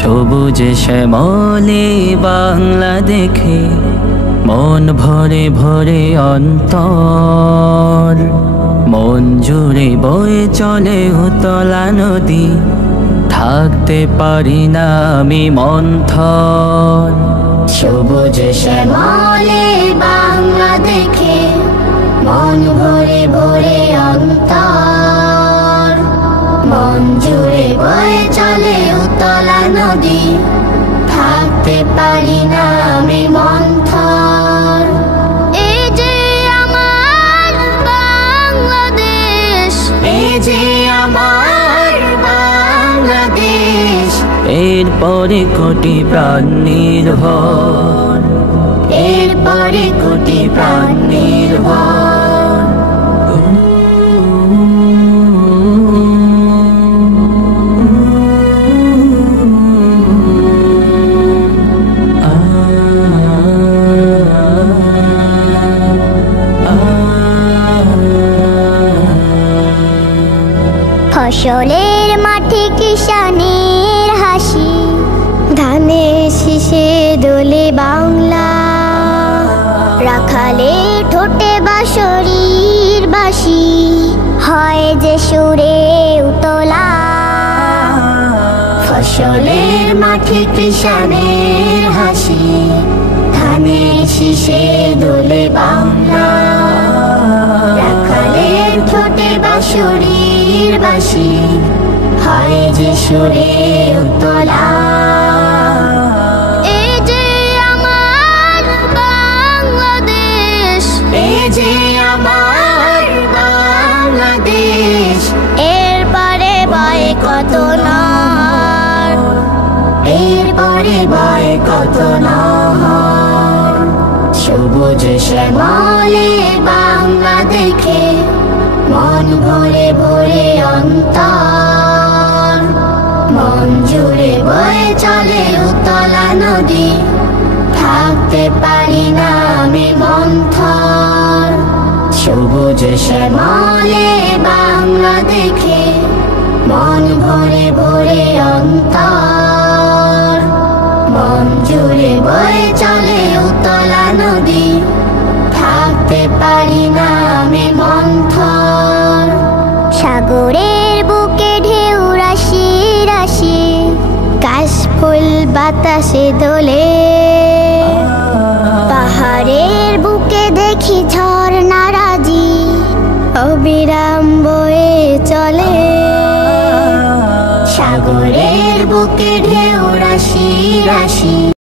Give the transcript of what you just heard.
সবুজে শ্যামলে বাংলা দেখে মন ভরে ভরে অন্তর, মন জুড়ে বয়ে চলে উতলা নদী, থাকতে পারি না আমি মন্থর। সবুজে শ্যামলে বাংলা দেখে মন ভরে ভরে অন্তর, মন জুড়ে বয়ে চলে উতলা নদী, থাকতে পারি না আমি মন্থর। এই যে আমার বাংলাদেশ, এই যে আমার বাংলাদেশ, এরপরে কোটি প্রাণ নির্ভর, এরপরে কোটি প্রাণ নির্ভর। ফসলের মাঠে কিষানের হাসি, ধানের শীষে দোলে বাংলা, রাখালে ঠোঁটে বাঁশরীর বাঁশি, হয় যে সুরে উতলা। ফসলের মাঠে কিষানের হাসি, ধানের শীষে দোলে বাংলা, রাখালে ঠোঁটে বাঁশরীর বাঁশি, হয় যে সুরে উতলা। এই যে আমার বাংলাদেশ, এই যে আমার বাংলাদেশ, এরপরে বয় কত নহর, এরপরে বয় কত নহর। সবুজ শ্যামলে বাংলা দেখে মন ভরে ভরে অন্তর, মন জুড়ে বয়ে চলে উতলা নদী, থাকতে পারি না আমি মন্থর। সবুজ শ্যামলে বাংলা দেখে মন ভরে ভরে অন্তর, মন জুড়ে বয়ে চলে উতলা নদী, থাকতে পারি না আমি মন্থর। সাগরের বুকে ঢেউ রাশি রাশি, কাশফুল বাতাসে দোলে, পাহাড়ের বুকে দেখি ঝর্ণারাজি, অবিরাম বয়ে চলে। সাগরের বুকে ঢেউ রাশি রাশি।